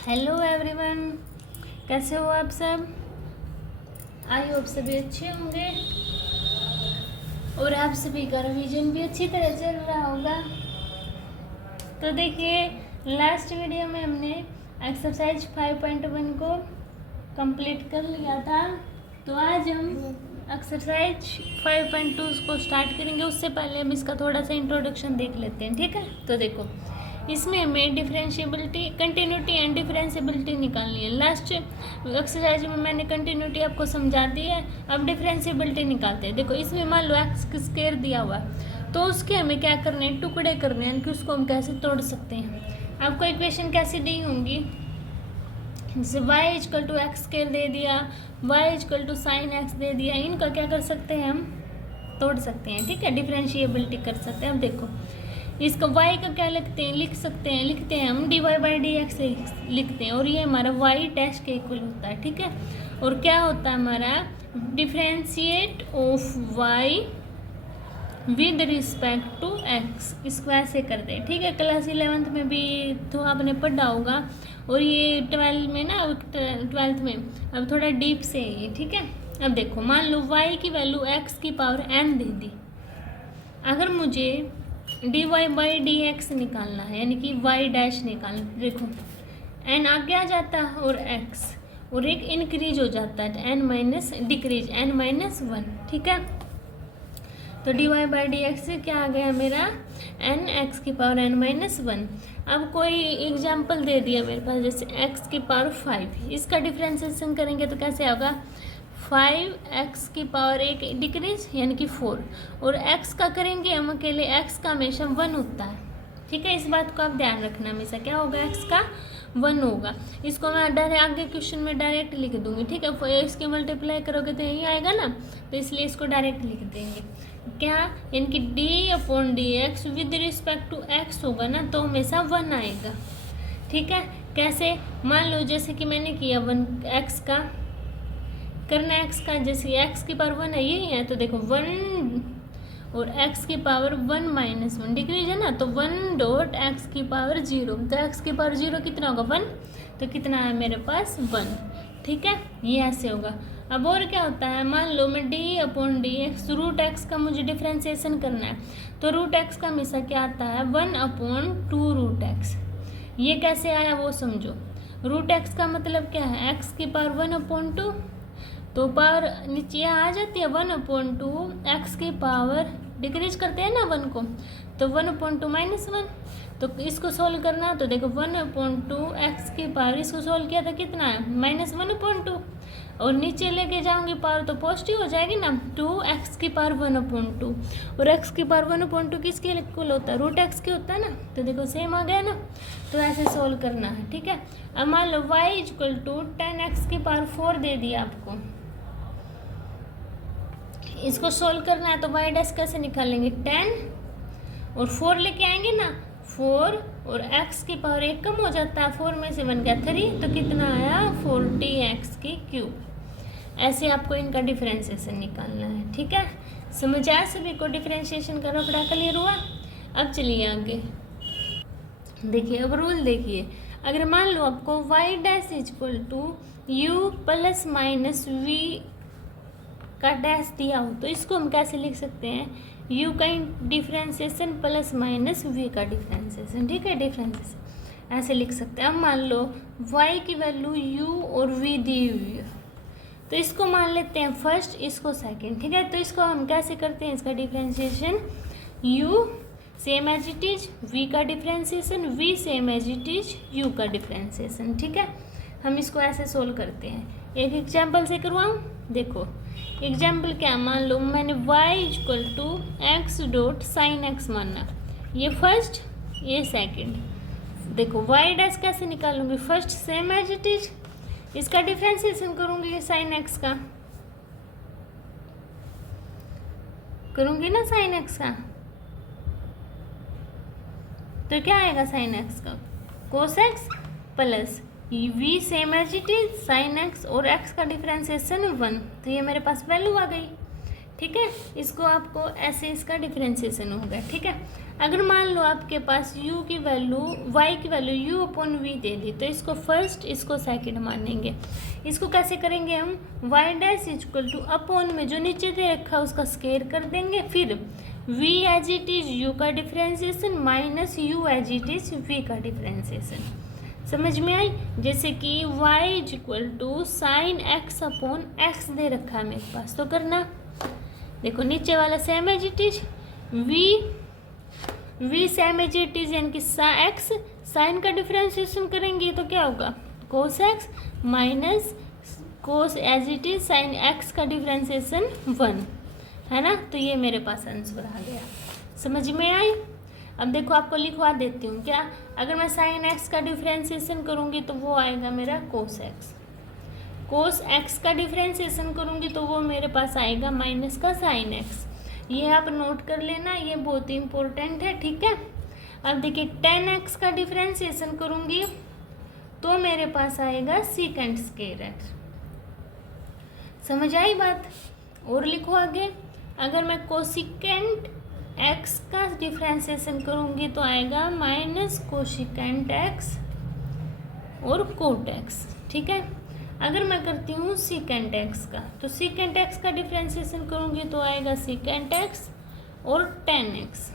Hello everyone, कैसे हो आप सब। आई होप सभी अच्छे होंगे और आप सभी का रिवीजन भी अच्छी तरह चल रहा होगा। तो देखिए, लास्ट वीडियो में हमने एक्सरसाइज 5.1 को कंप्लीट कर लिया था। तो आज हम एक्सरसाइज 5.2 को स्टार्ट करेंगे। उससे पहले हम इसका थोड़ा सा इंट्रोडक्शन देख लेते हैं, ठीक है। तो देखो, इसमें हमें डिफरेंशिएबिलिटी, कंटिन्यूटी एंड डिफरेंशिएबिलिटी निकालनी है। लास्ट एक्सरसाइज में मैंने कंटिन्यूटी आपको समझा दी है, अब डिफरेंशिएबिलिटी निकालते हैं। देखो, इसमें मान लो एक्स स्क्वायर दिया हुआ है, तो उसके हमें क्या करने हैं, टुकड़े करने हैं, कि उसको हम कैसे तोड़ सकते हैं। आपको इक्वेशन कैसी दी होंगी, जैसे y equal to x square दे दिया, y equal to sine x दे दिया, इनका क्या कर सकते हैं, हम तोड़ सकते हैं, ठीक है, डिफरेंशिएबिलिटी कर सकते हैं। अब देखो, इसका y का क्या लिखते हैं, लिखते हैं हम dy बाई डी एक्स लिखते हैं, और ये हमारा y डैश के इक्वल होता है, ठीक है। और क्या होता है हमारा differentiate of y with respect to x, इसको ऐसे कर दे, ठीक है। क्लास 11th में भी तो आपने पढ़ा होगा, और ये 12 में ना, 12th में अब थोड़ा डीप से है ये, ठीक है। अब देखो, मान लो y की वैल्यू x की पावर n दे दी। अगर मुझे dy बाई डी एक्स निकालना है, यानी कि y डैश निकालना, देखो n आगे आ जाता है और x, और एक इंक्रीज हो जाता है n minus decrease n minus 1, ठीक है। तो dy बाई डी एक्स से क्या आ गया मेरा n x की पावर n माइनस 1। अब कोई एग्जाम्पल दे दिया मेरे पास, जैसे x की पावर 5, इसका डिफ्रेंसिएशन करेंगे तो कैसे होगा, 5x की पावर एक डिक्रीज यानी कि 4, और x का करेंगे हम अकेले, x का हमेशा 1 होता है, ठीक है। इस बात को आप ध्यान रखना, हमेशा क्या होगा, x का 1 होगा। इसको मैं डायरेक्ट आगे क्वेश्चन में डायरेक्ट लिख दूंगी, ठीक है। इसके मल्टीप्लाई करोगे तो यही आएगा ना, तो इसलिए इसको डायरेक्ट लिख देंगे। क्या, यानी कि D upon D X with respect to X होगा ना, तो हमेशा 1 आएगा, ठीक है। कैसे, मान लो जैसे कि मैंने किया 1 एक्स का करना, एक्स का जैसे एक्स की पावर 1 है, यही है, तो देखो 1 और एक्स की पावर 1 माइनस 1 डिक्रीज है ना, तो 1 डॉट एक्स की पावर 0, तो एक्स की पावर 0 कितना होगा, 1, तो कितना है मेरे पास 1, ठीक है। ये ऐसे होगा। अब और क्या होता है, मान लो मैं D upon D X, root X का मुझे डिफ्रेंसिएशन करना है, तो रूट एक्स का हमेशा क्या आता है, 1 अपॉन 2 रूट एक्स। ये कैसे आया वो समझो। रूट एक्स का मतलब क्या है, एक्स की पावर 1 अपॉन 2, तो पावर नीचे आ जाती है 1 अपॉन 2, एक्स की पावर डिक्रीज करते हैं ना 1 को, तो 1 अपॉन 2 माइनस 1। तो इसको सोल्व करना, तो देखो 1 अपॉन 2 एक्स की पावर, इसको सोल्व किया था कितना है, माइनस 1 अपॉन 2, और नीचे लेके जाऊंगी पावर तो पॉजिटिव हो जाएगी ना, 2 एक्स की पावर 1 अपॉन 2, और एक्स की पावर 1 अपॉन 2 किसके इक्वल होता है, रूट एक्स के होता है ना, तो देखो सेम आ गया ना। तो ऐसे सोल्व करना है, ठीक है। अब मान लो y इक्वल टू 10x की पावर 4 दे दिया आपको, इसको सोल्व करना है, तो y डैश कैसे निकालेंगे, 10 और 4 लेके आएंगे ना, 4 और x की पावर 1 कम हो जाता है, 4 में से बन गया 3, तो कितना आया 40x की क्यूब। ऐसे आपको इनका डिफरेंशिएशन निकालना है, ठीक है। समझ आया सभी को, डिफरेंशिएशन का रखड़ा क्लियर हुआ। अब चलिए आगे देखिए, अब रूल देखिए, अगर मान लो आपको y dash equal to u plus minus v का डैश दिया हो, तो इसको हम कैसे लिख सकते हैं, u का डिफरेंशिएशन प्लस माइनस v का डिफरेंशिएशन, ठीक है, डिफरेंशिएशन ऐसे लिख सकते हैं। अब मान लो y की वैल्यू u और v दी हुई है, तो इसको मान लेते हैं फर्स्ट, इसको सेकंड, ठीक है। तो इसको हम कैसे करते हैं, इसका differentiation u same as it is, v का differentiation v same as it is u का डिफरेंशिएशन, ठीक है। हम इसको ऐसे सोल्व करते हैं। एक एग्जाम्पल से करवाऊँ, देखो एग्जाम्पल क्या, मान लो मैंने y equal to x dot sine x माना, ये फर्स्ट ये सेकंड। देखो y डैश कैसे निकालूंगी, first same as it is, इसका डिफरेंशिएशन करूंगी साइन एक्स का, करूंगी ना साइन एक्स का, तो क्या आएगा साइन एक्स का, cos x plus v same as it is sine x, और x का डिफरेंशिएशन 1, तो ये मेरे पास वैल्यू आ गई, ठीक है, इसको आपको ऐसे इसका डिफ्रेंसिएशन होगा। ठीक है, अगर मान लो आपके पास u की वैल्यू y की वैल्यू u अपॉन v दे दी, तो इसको फर्स्ट इसको सेकंड मानेंगे। इसको कैसे करेंगे हम, y dash equal two upon में जो नीचे दे रखा है उसका स्क्वायर कर देंगे, फिर v as it is u का differentiation minus u as it is v का डिफ्रेंसिएशन। समझ में आई। जैसे कि y equal to sine x upon x दे रखा है मेरे पास, तो करना देखो नीचे वाला same as it is v same as it is यानी कि x साइन का डिफ्रेंसिएशन करेंगे तो क्या होगा cos x minus cos as it is sine x का डिफ्रेंसिएशन 1 है ना। तो ये मेरे पास आंसर आ गया। समझ में आई। अब देखो आपको लिखवा देती हूँ क्या, अगर मैं साइन x का डिफ्रेंसिएशन करूँगी तो वो आएगा मेरा कोस x, कोस x का डिफ्रेंसिएशन करूँगी तो वो मेरे पास आएगा माइनस का साइन x। ये आप नोट कर लेना, ये बहुत ही इंपॉर्टेंट है। ठीक है, अब देखिए टेन एक्स का डिफ्रेंसिएशन करूँगी तो मेरे पास आएगा सीकेंट स्क्वायर एक्स। समझ आई बात। और लिखो आगे, अगर मैं कोसिकेंट एक्स का डिफ्रेंसिएशन करूँगी तो आएगा माइनस कोसिकेंट एक्स और कोट एक्स। ठीक है, अगर मैं करती हूँ सीकेंट एक्स का, तो सीकेंट एक्स का डिफ्रेंसिएशन करूँगी तो आएगा सीकेंट एक्स और टेन एक्स।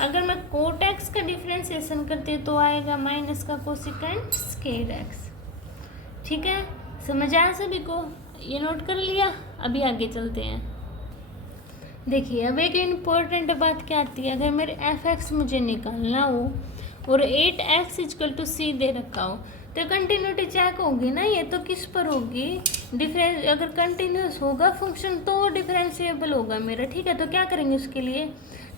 अगर मैं कोट एक्स का डिफ्रेंसिएशन करती हूँ तो आएगा माइनस का कोसिकेंट स्क्वायर एक्स। ठीक है, समझ आया सभी को, ये नोट कर लिया। अभी आगे चलते हैं। देखिए अब एक इम्पोर्टेंट बात क्या आती है, अगर मेरे एफ एक्स मुझे निकालना हो और 8x इक्वल टू सी दे रखा हो तो कंटिन्यूटी चेक होगी ना, ये तो किस पर होगी, डिफरेंस अगर कंटिन्यूस होगा फंक्शन तो डिफरेंशिएबल होगा मेरा। ठीक है, तो क्या करेंगे उसके लिए,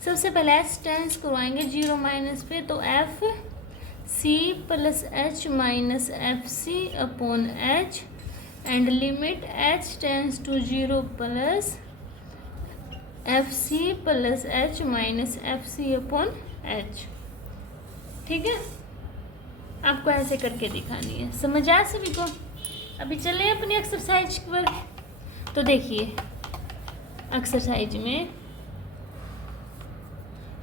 सबसे पहले एच टेंस करवाएंगे 0 माइनस पे, तो F C plus H minus F C upon H and limit H tends to 0 plus F C plus H minus F C upon H. ठीक है, आपको ऐसे करके दिखानी है। समझ आया सभी को। अभी चले अपनी एक्सरसाइज पर। तो देखिए एक्सरसाइज में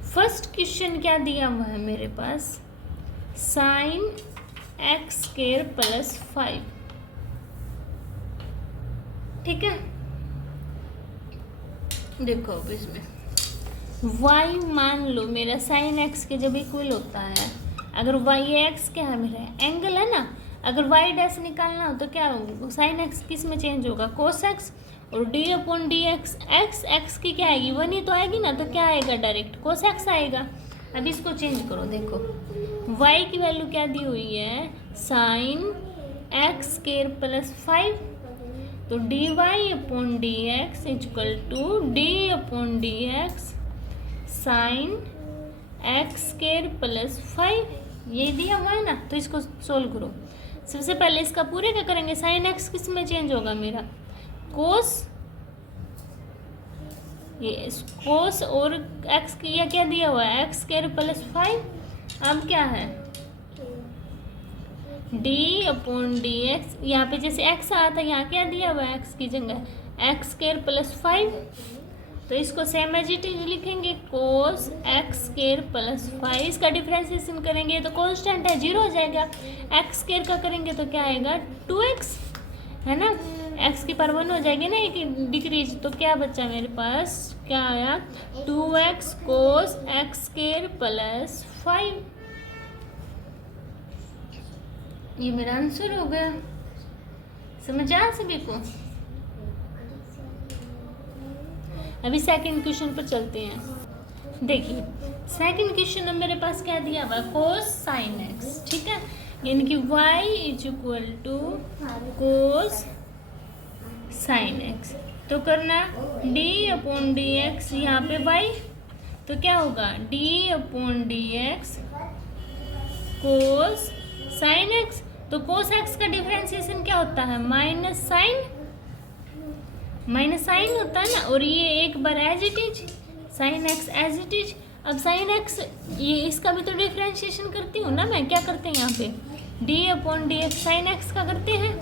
फर्स्ट क्वेश्चन क्या दिया हुआ है मेरे पास, साइन एक्स स्क्वायर प्लस 5। ठीक है, देखो अब इसमें y मान लो मेरा साइन x के जब इक्वल होता है, अगर y x क्या है मेरा एंगल है ना, अगर y डैश निकालना हो तो क्या होगा, साइन x किस में चेंज होगा कोस x, और d upon D x, x की क्या आएगी 1 ही तो आएगी ना, तो क्या आएगा डायरेक्ट कोस x आएगा। अब इसको चेंज करो, देखो y की वैल्यू क्या दी हुई है साइन x स्क्वायर प्लस 5, तो D Y upon D x equal to D upon D x sine X square plus 5, ये दिया हुआ है ना। तो इसको सोल्व करो। सबसे पहले इसका पूरे क्या करेंगे, साइन एक्स किस में चेंज होगा मेरा कोस, ये कोस और एक्स की क्या दिया हुआ है एक्स स्क्वायर प्लस 5। अब क्या है d अपॉन डी एक्स, यहाँ पे जैसे x आया था यहाँ क्या दिया हुआ है x की जगह एक्स स्क्वायर प्लस 5, तो इसको सेम एज इट इज लिखेंगे कोस एक्स स्क्वायर प्लस 5। इसका डिफरेंशिएशन करेंगे तो कांस्टेंट है 0 हो जाएगा, एक्स स्क्वायर का करेंगे तो क्या आएगा 2x है ना, x की पावर 1 हो जाएगी ना एक डिक्रीज, तो क्या बचा मेरे पास, क्या आया 2x cos x square plus 5। ये मेरा आंसर हो गया। समझ आया सभी को। अभी सेकंड क्वेश्चन पर चलते हैं। देखिए सेकंड क्वेश्चन में मेरे पास क्या दिया हुआ कोस साइन एक्स। ठीक है, यानी कि y is equal to cos sine X, तो करना d अपॉन डी एक्स, यहाँ पे y तो क्या होगा d अपॉन डी एक्स कोस साइन एक्स। तो कोस एक्स का डिफरेंशिएशन क्या होता है माइनस साइन होता है ना, और ये एक बार as it is sine x as it is. अब साइन एक्स ये इसका भी तो डिफरेंशिएशन करती हूँ ना मैं, क्या करते हैं यहाँ पे d upon D x sine x का करते हैं,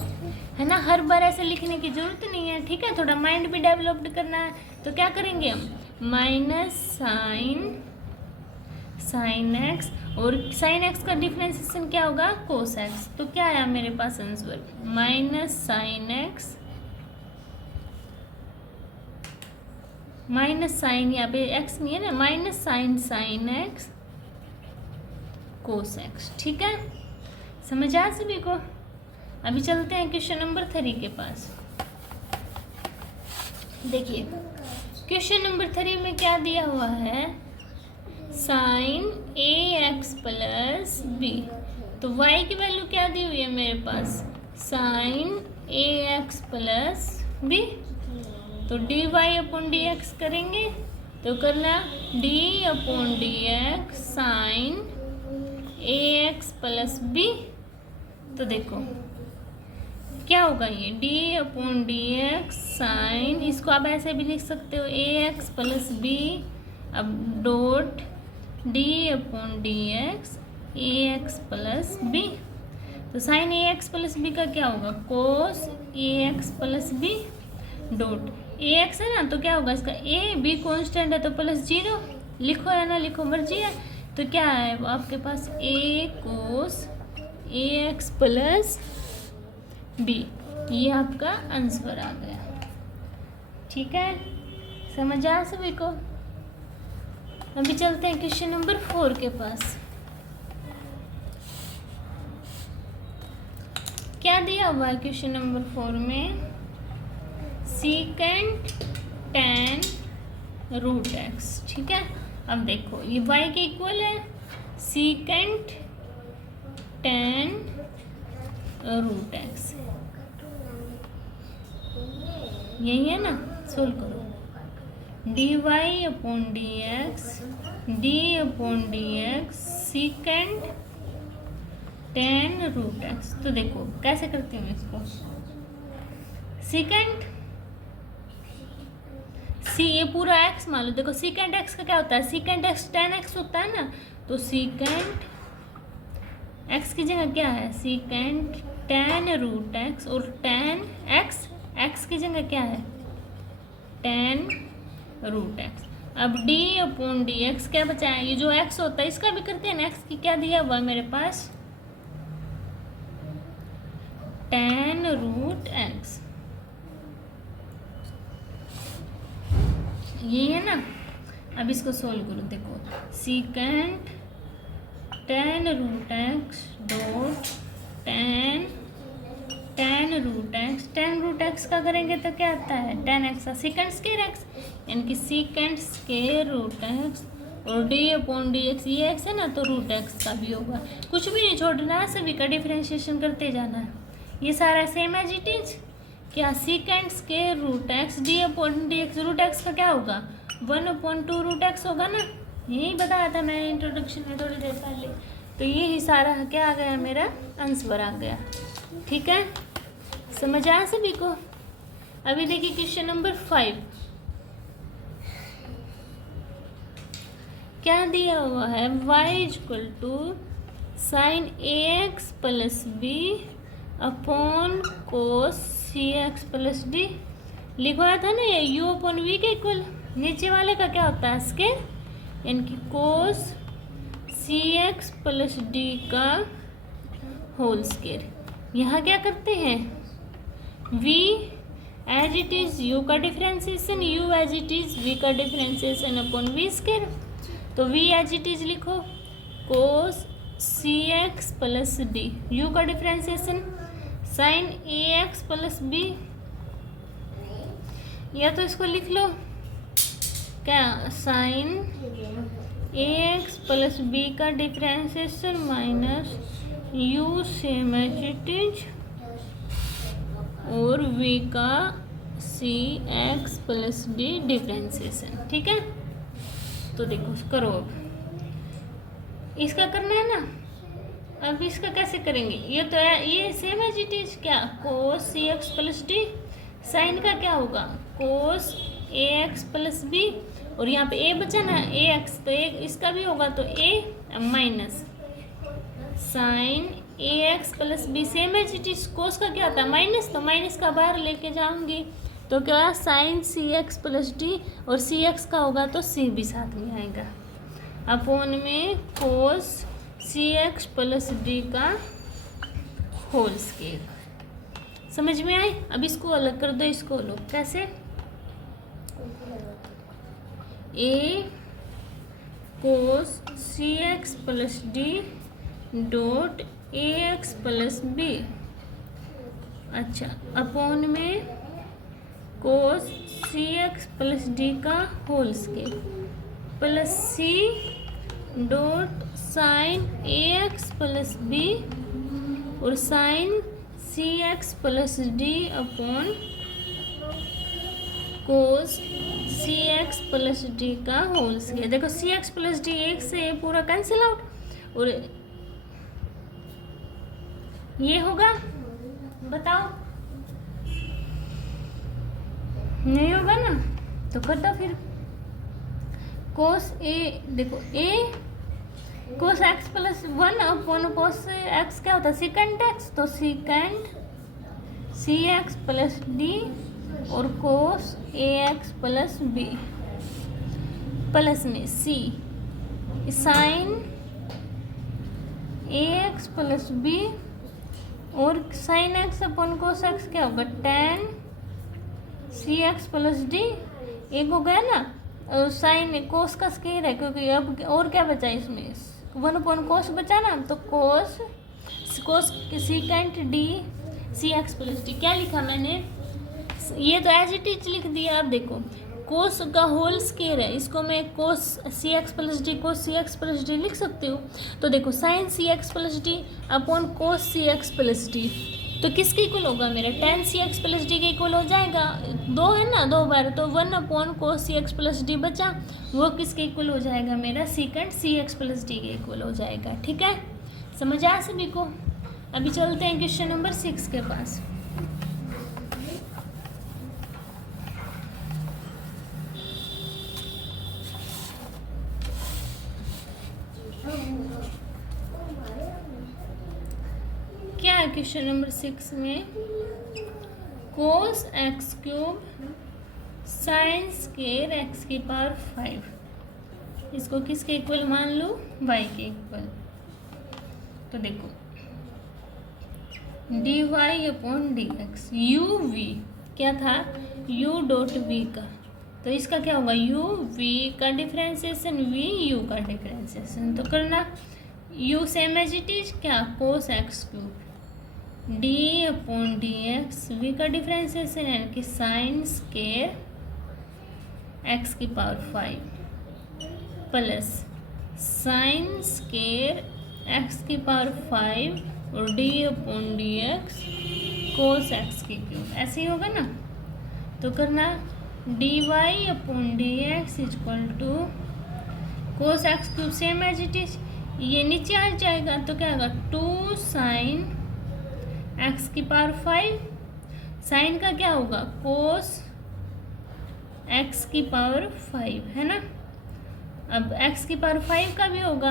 है ना। हर बार ऐसे लिखने की जरूरत नहीं है, ठीक है। थोड़ा माइंड भी डेवलप्ड करना है, तो क्या करेंगे हम, माइनस साइन एक्स, और साइन एक्स का डिफरेंशिएशन क्या होगा, कोस एक्स। तो क्या आया मेरे पास answer, minus sine x, minus sine, यहाँ पे एक्स नहीं है ना, minus sine x cos x, ठीक है। समझ आया सभी को। अभी चलते हैं क्वेश्चन नंबर 3 के पास। देखिए क्वेश्चन नंबर 3 में क्या दिया हुआ है, साइन ए एक्स प्लस बी। तो y की वैल्यू क्या दी हुई है मेरे पास, साइन ए एक्स प्लस बी। तो dy अपॉन डी एक्स करेंगे, तो करना d upon D x sine ए एक्स प्लस बी। तो देखो क्या होगा, ये d upon D x sine, इसको आप ऐसे भी लिख सकते हो ए एक्स प्लस बी, अब dot d upon D x a x plus b. तो साइन ए एक्स प्लस बी का क्या होगा, cos a x plus b, dot a x है ना, तो क्या होगा इसका ए, बी कॉन्स्टेंट है तो प्लस 0, लिखो या ना लिखो मर्जी है। तो क्या है वो आपके पास, ए कोस ए एक्स प्लस बी, ये आपका आंसर आ गया, ठीक है। समझ आया सभी को। अभी चलते हैं क्वेश्चन नंबर 4 के पास। क्या दिया हुआ है क्वेश्चन नंबर 4 में, सीकेंट टेन रूट एक्स, ठीक है। अब देखो ये y के इक्वल है, सीकेंट टेन रूट एक्स, यही है ना, सोल्व करो। D Y upon D X, D upon D X secant tan root X. तो देखो कैसे करती हूँ इसको, सीकेंट सी, ये पूरा एक्स मान लो। देखो सीकेंट एक्स का क्या होता है, सीकेंट एक्स टेन एक्स होता है ना, तो सीकेंट एक्स की जगह क्या है, सीकेंट टेन रूट एक्स, और टेन एक्स, एक्स की जगह क्या है, टेन रूट एक्स। अब d अपॉन डी एक्स क्या बचा है, ये जो x होता है इसका भी करते हैं ना, x की क्या दिया हुआ है मेरे पास, टेन रूट एक्स, ये है ना। अब इसको सोल्व करो, देखो secant tan root X dot tan root X, tan root X का करेंगे तो क्या आता है, tan X, secant square X, यानी कि सीकेंट स्केयर रूट एक्स, और डी अपॉन डी एक्स, ये एक्स है ना तो रूट एक्स का भी होगा। कुछ भी नहीं छोड़ना है, सभी का डिफरेंशिएशन करते जाना है। ये सारा सेम एज इट इज, क्या secant square root X, D upon D X, root X का क्या होगा, 1/2 रूट एक्स होगा ना, यही बताया था मैंने इंट्रोडक्शन में थोड़ी देर पहले। तो यही सारा क्या आ गया, मेरा आंसर आ गया, ठीक है। समझ आया सभी को। अभी देखिए क्वेश्चन नंबर 5, क्या दिया हुआ है, y equal to sine A x plus B upon cos C x plus D. लिखवाया था ना ये u अपॉन वी के इक्वल, नीचे वाले का क्या होता है स्केयर, यानी कि कोस सी एक्स प्लस डी का होल स्केयर। यहाँ क्या करते हैं, v as it is u का differentiation, u as it is v का डिफरेंशिएशन अपॉन v स्केयर। तो v एज इट इज लिखो, कोस सी एक्स प्लस डी, u का डिफरेंशिएशन साइन ए एक्स प्लस बी, या तो इसको लिख लो क्या, साइन ए एक्स प्लस बी का differentiation minus u same as it is, और v का C x plus D differentiation, ठीक है। तो देखो करो, अब इसका करना है ना। अब इसका कैसे करेंगे, ये तो है, ये सेम एज इट इज, क्या कोस सी एक्स प्लस डी, साइन का क्या होगा, cos a x plus b, और यहाँ पे ए बचा ना ए एक्स, तो ए इसका भी होगा, तो ए माइनस साइन ए एक्स प्लस बी, सेम है जी। कोस का क्या था माइनस, तो माइनस का बाहर लेके जाऊंगी तो क्या sign c x plus d, और सी एक्स का होगा तो सी भी साथ में आएगा, अपॉन में कोस सी एक्स प्लस डी का होल स्क्वायर। समझ में आए? अब इसको अलग कर दो, इसको लो कैसे, a cos C x plus d dot a x plus b, अच्छा अपॉन में कोस सी एक्स प्लस डी का whole square plus c dot sine ए एक्स प्लस बी और sine c x plus d upon cos सी x plus D का whole square. देखो c x plus d एक से पूरा cancel out, और ये होगा, बताओ नहीं होगा ना, तो कर दो फिर। कोस ए, देखो a cos x plus one upon cos x क्या होता है सेकेंड एक्स, तो second c x plus d और cos a x plus b plus में सी साइन ए एक्स प्लस बी और sine x upon cos x क्या होगा tan c x plus d, एक हो गया ना, और साइन कोस का स्क्वायर है क्योंकि अब और क्या बचा इसमें, वन अपॉन कोस बचा ना, तो cos cosecant d c x plus d. क्या लिखा मैंने, ये तो एज इट इज लिख दिया। अब देखो कोस का होल स्क्वायर है, इसको मैं कोस सी एक्स प्लस डी कोस सी एक्स प्लस डी लिख सकती हूँ। तो देखो sine c x plus d upon cos सी एक्स प्लस डी, तो किसके इक्वल होगा मेरा, tan c x plus d के इक्वल हो जाएगा, दो है ना दो बार, तो वन अपॉन कोस सी एक्स प्लस डी बचा, वो किसके इक्वल हो जाएगा मेरा, secant c x plus d के इक्वल हो जाएगा। ठीक है, समझ आया सभी को? अभी चलते हैं क्वेश्चन नंबर 6 के पास। क्या है क्वेश्चन नंबर 6 में, cos x cube sign square x की पावर 5, इसको किसके इक्वल मान लो, y के इक्वल। तो देखो D Y upon D X, U V क्या था, u डॉट वी का, तो इसका क्या होगा, u v का डिफरेंशिएशन v u का डिफरेंशिएशन, तो करना u same as it is क्या, cos x cube d upon D x, v का डिफरेंशिएशन यानी कि साइन स्क्वायर एक्स की power 5 plus sine square x की पावर 5 और D upon D x cos x की क्यूब, ऐसे ही होगा ना। तो करना d Y upon D x equal to cos x cube same as it is, ये नीचे आ जाएगा तो क्या होगा 2 साइन एक्स की पावर 5, साइन का क्या होगा कोस एक्स की पावर 5 है ना। अब एक्स की पावर 5 का भी होगा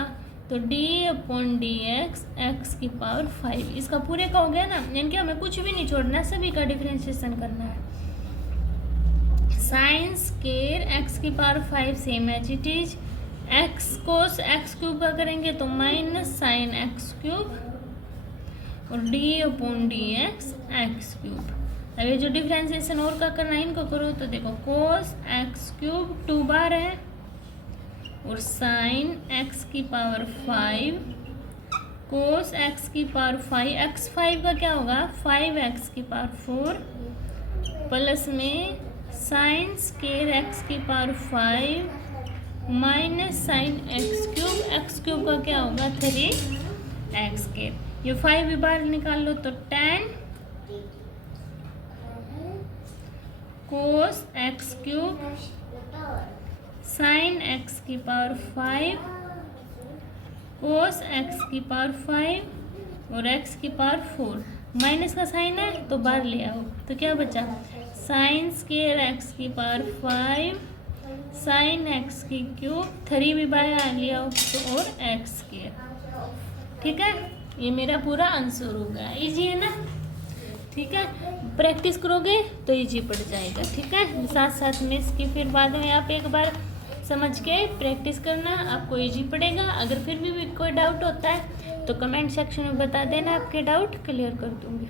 तो D upon D X x की पावर 5, इसका पूरे का हो गया ना, यानी कि हमें कुछ भी नहीं छोड़ना, सभी का डिफरेंशिएशन करना है। साइन स्क्वायर एक्स की power 5 same as it is, X cos x cube का करेंगे तो माइनस साइन एक्स क्यूब और D upon D X X cube. अब ये जो डिफरेंशिएशन और का करना है इनको करो, तो देखो कोस एक्स क्यूब 2 बार है और साइन एक्स की पावर 5 कोस एक्स की पावर 5, एक्स 5 का क्या होगा 5 एक्स की पावर 4 प्लस में साइन स्क्वायर एक्स की power 5 minus sine X cube का क्या होगा 3 एक्स स्क्वायर। ये 5 भी बाहर निकाल लो तो 10 cos x cube sine x की पावर 5 कोस एक्स की पावर 5 और एक्स की पावर 4, माइनस का साइन है तो बाहर ले आओ, तो क्या बचा साइन स्क्वायर एक्स की पावर 5 साइन एक्स की क्यूब, 3 भी बाहर ले आओ तो और एक्स स्क्वायर। ठीक है, ये मेरा पूरा आंसर होगा। इजी है ना? ठीक है, प्रैक्टिस करोगे तो इजी पड़ जाएगा। ठीक है, साथ साथ में इसकी फिर बाद में आप एक बार समझ के प्रैक्टिस करना, आपको इजी पड़ेगा। अगर फिर भी कोई डाउट होता है तो कमेंट सेक्शन में बता देना, आपके डाउट क्लियर कर दूंगी।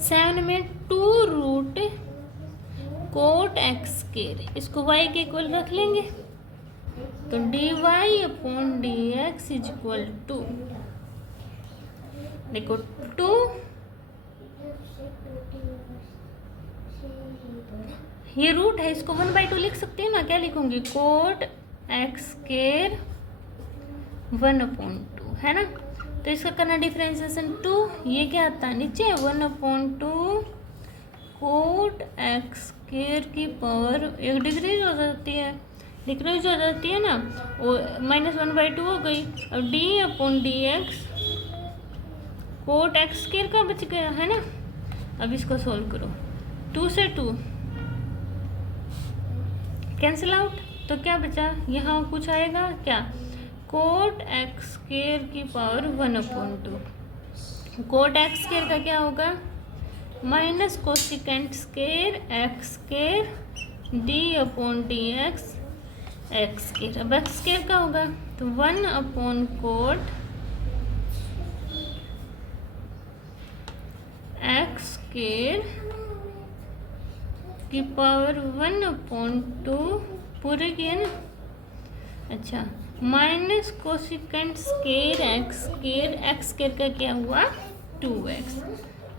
7 में 2 रूट कोट एक्स स्क्वायर, इसको y के इक्वल रख लेंगे तो dy upon dx is equal to, देखो 2 ये रूट है, इसको 1/2 लिख सकते हैं ना। क्या लिखूंगी? कोट एक्स स्क्वायर 1/2 है ना। तो इसका करना डिफरेंशिएशन 2, ये क्या आता है नीचे 1/2 कोट एक्स स्क्वायर की पावर 1 डिग्री हो जाती है, डिक्रीज हो जाती है ना, और -1/2 हो गई। अब D upon D X cot X square का बच गया है ना। अब इसको सोल्व करो, 2 से 2 कैंसिल आउट, तो क्या बचा? यहाँ कुछ आएगा क्या? कोट एक्स स्क्वायर की पावर 1/2। कोट एक्स स्क्वायर का क्या होगा? Minus cosecant square x square D upon D X x square. अब एक्स स्क्वायर का होगा तो 1/कोट एक्स स्क्वायर की पावर 1/2 पूरे किए ना। अच्छा, minus cosecant square x square का क्या हुआ? 2x।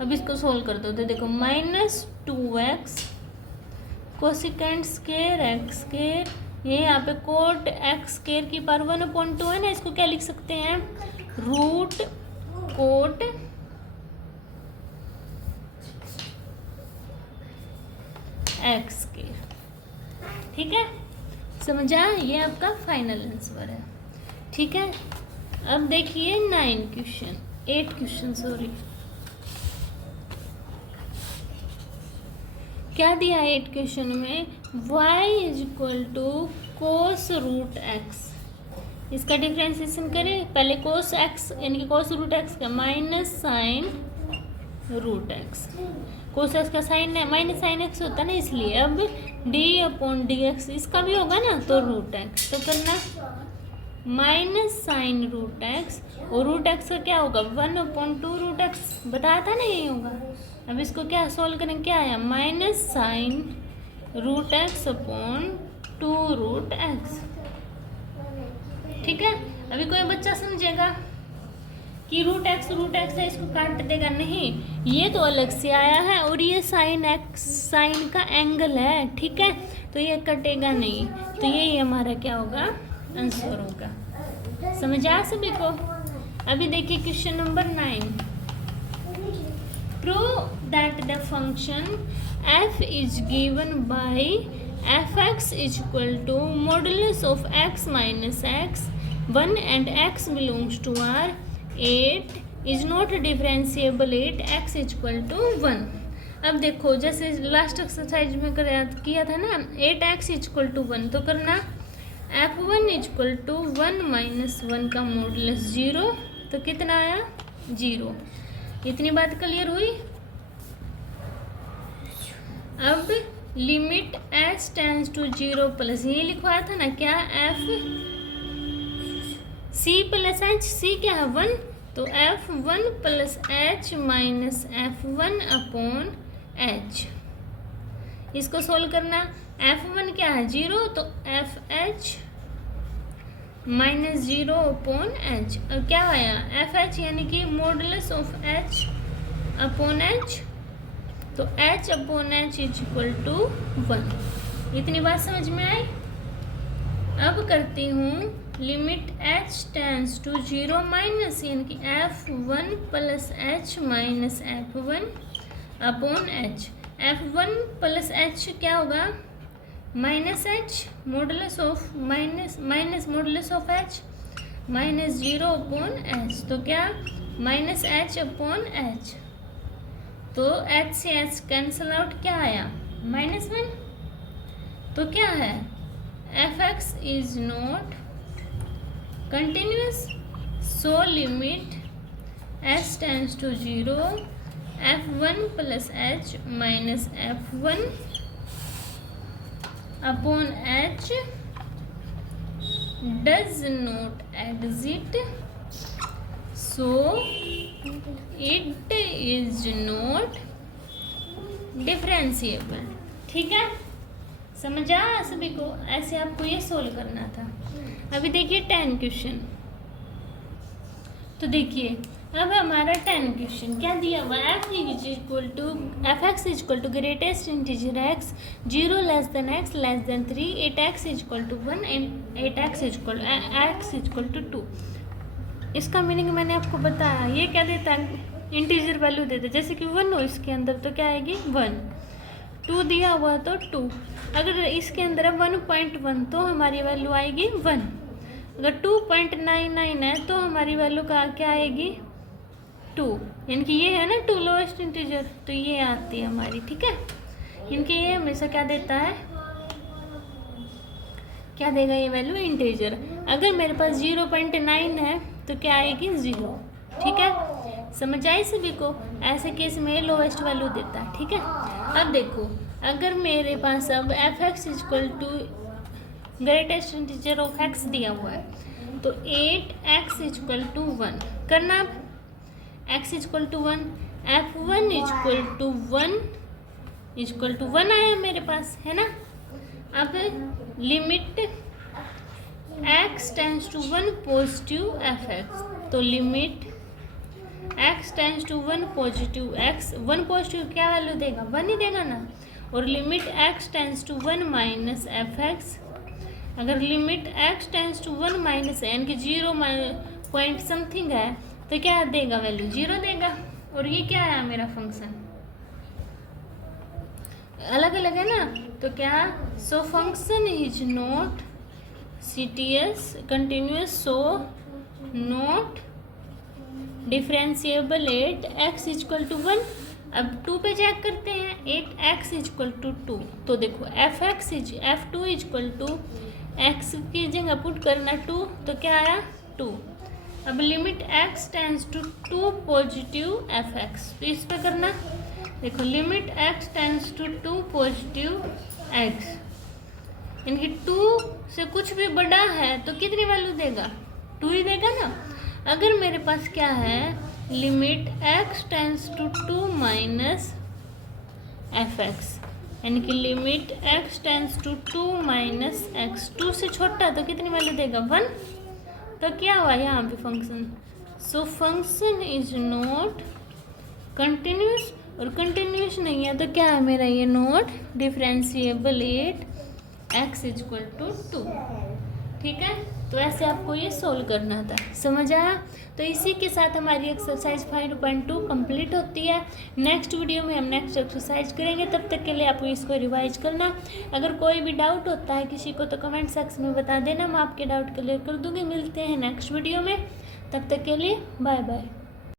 अब इसको सोल्व कर दो तो देखो -2x cosecant square x square, ये यहाँ पे कोट एक्स स्क्वायर की पावर 1/2 है ना, इसको क्या लिख सकते हैं? Root cot X square. ठीक है, समझा? ये आपका फाइनल आंसर है। ठीक है, अब देखिए 8 क्वेश्चन सॉरी, क्या दिया 8 क्वेश्चन में? y is equal to cos root X. इसका डिफरेंशिएशन करें पहले, कोस एक्स यानी कि कोस रूट एक्स का minus sine root X, cos X का साइन है माइनस साइन एक्स होता है ना, इसलिए। अब डी अपॉन डी एक्स इसका भी होगा ना, तो रूट एक्स, तो करना माइनस साइन रूट एक्स, और रूट एक्स का क्या होगा? 1/2 रूट एक्स, बताया था ना यही होगा। अब इसको क्या सोल्व करें? क्या आया? Minus sine root X upon 2 root X. ठीक है, अभी कोई बच्चा समझेगा कि रूट एक्स है, इसको काट देगा? नहीं, ये तो अलग से आया है और ये साइन एक्स साइन का एंगल है। ठीक है, तो ये कटेगा नहीं, तो यही हमारा क्या होगा? आंसर होगा। समझ आया सभी को? अभी देखिए question number 9। Prove that the function f is given by fx is equal to modulus of x minus x 1 and x belongs to R 8 is not differentiable 8x is equal to 1। अब देखो जैसे last exercise में किया था ना, 8x is equal to 1, तो करना f1 is equal to 1 minus 1 का मॉडुलस 0, तो कितना आया? 0। इतनी बात क्लियर हुई? अब limit h tends to 0 plus, ये लिखवाया था ना क्या? f c plus h, c क्या है? 1, तो f1 plus h minus f1 upon h। इसको सोल्व करना, f1 क्या है? 0, तो fh माइनस 0 अपॉन h। अब क्या आया? fh यानी कि modulus of h upon h, तो h upon h is equal to 1। इतनी बात समझ में आई? अब करती हूँ limit h tends to 0 minus यानी कि f1 plus h minus f1 upon h। f1 plus h क्या होगा? Minus h modulus of minus modulus of h minus 0 upon h, तो क्या? माइनस h अपॉन h, तो h से h cancel out, क्या आया? -1। तो क्या है? fx is not continuous, so limit H tends to 0, F1 plus H minus F1 upon H does not exist, so it is not differentiable. ठीक है, समझा सभी को? ऐसे आपको ये सोल्व करना था। अभी देखिए 10 क्वेश्चन। तो देखिए अब हमारा 10 क्वेश्चन क्या दिया हुआ है, F X is equal to greatest integer X 0 less than X less than 3, 8x is equal to 1 and 8x is equal to 2। इसका मीनिंग मैंने आपको बताया। ये क्या देता है, इंटीजर वैल्यू देता है। जैसे कि 1 हो इसके अंदर तो क्या आएगी 1, 2 दिया हुआ तो 2, अगर इसके अंदर है 1.1 तो हमारी वैल्यू आएगी 1, अगर 2.99 है तो हमारी वैल्यू का क्या आएगी 2, इनकी ये है ना 2 लोएस्ट इंटीजर, तो ये आती है हमारी। ठीक है, इनके ये हमेशा क्या देता है, क्या देगा ये वैल्यू इंटीजर। अगर मेरे पास 0.9 है तो क्या आएगी 0। ठीक है, समझ आई सभी को? ऐसे केस में लोएस्ट वैल्यू देता है। ठीक है, अब देखो अगर मेरे पास अब F X equal to greatest integer of X दिया हुआ है तो 8x इक्वल टू 1 करना। अब x equal to 1, F1 equal to 1 equal to 1 आया मेरे पास, है ना। अब limit x tends to 1 positive fx, तो limit x tends to 1 positive x, 1 positive क्या वैल्यू देगा 1 ही देगा ना, और limit x tends to 1 minus fx, अगर limit x tends to 1 minus यानी कि 0 पॉइंट समथिंग है तो क्या देगा वैल्यू 0 देगा। और ये क्या है मेरा फंक्शन, अलग अलग है ना, तो क्या, so function is not CTS continuous, so not differentiable at x equal to 1। अब 2 पे चेक करते हैं, 8x इक्वल टू 2, तो देखो F2 इक्वल टू x की जगह पुट करना 2, तो क्या आया 2। अब limit x tends to 2 positive fx, तो इस पे करना, देखो limit x tends to 2 positive x, इनकी 2 से कुछ भी बड़ा है तो कितनी वैल्यू देगा 2 ही देगा ना। अगर मेरे पास क्या है limit x tends to 2 minus fx, यानी कि limit x tends to 2 minus x, 2 से छोटा तो कितनी वैल्यू देगा 1, तो क्या हुआ यहाँ पे function, so function is not continuous, और कंटिन्यूस नहीं है तो क्या है मेरा ये not differentiable at x equal to 2। ठीक है, तो ऐसे आपको ये सोल्व करना था, समझ आया। तो इसी के साथ हमारी एक्सरसाइज 5.2 कंप्लीट होती है। नेक्स्ट वीडियो में हम नेक्स्ट एक्सरसाइज करेंगे, तब तक के लिए आपको इसको रिवाइज करना। अगर कोई भी डाउट होता है किसी को तो कमेंट सेक्शन में बता देना, मैं आपके डाउट क्लियर कर दूंगी। मिलते हैं नेक्स्ट वीडियो में, तब तक के लिए बाय बाय।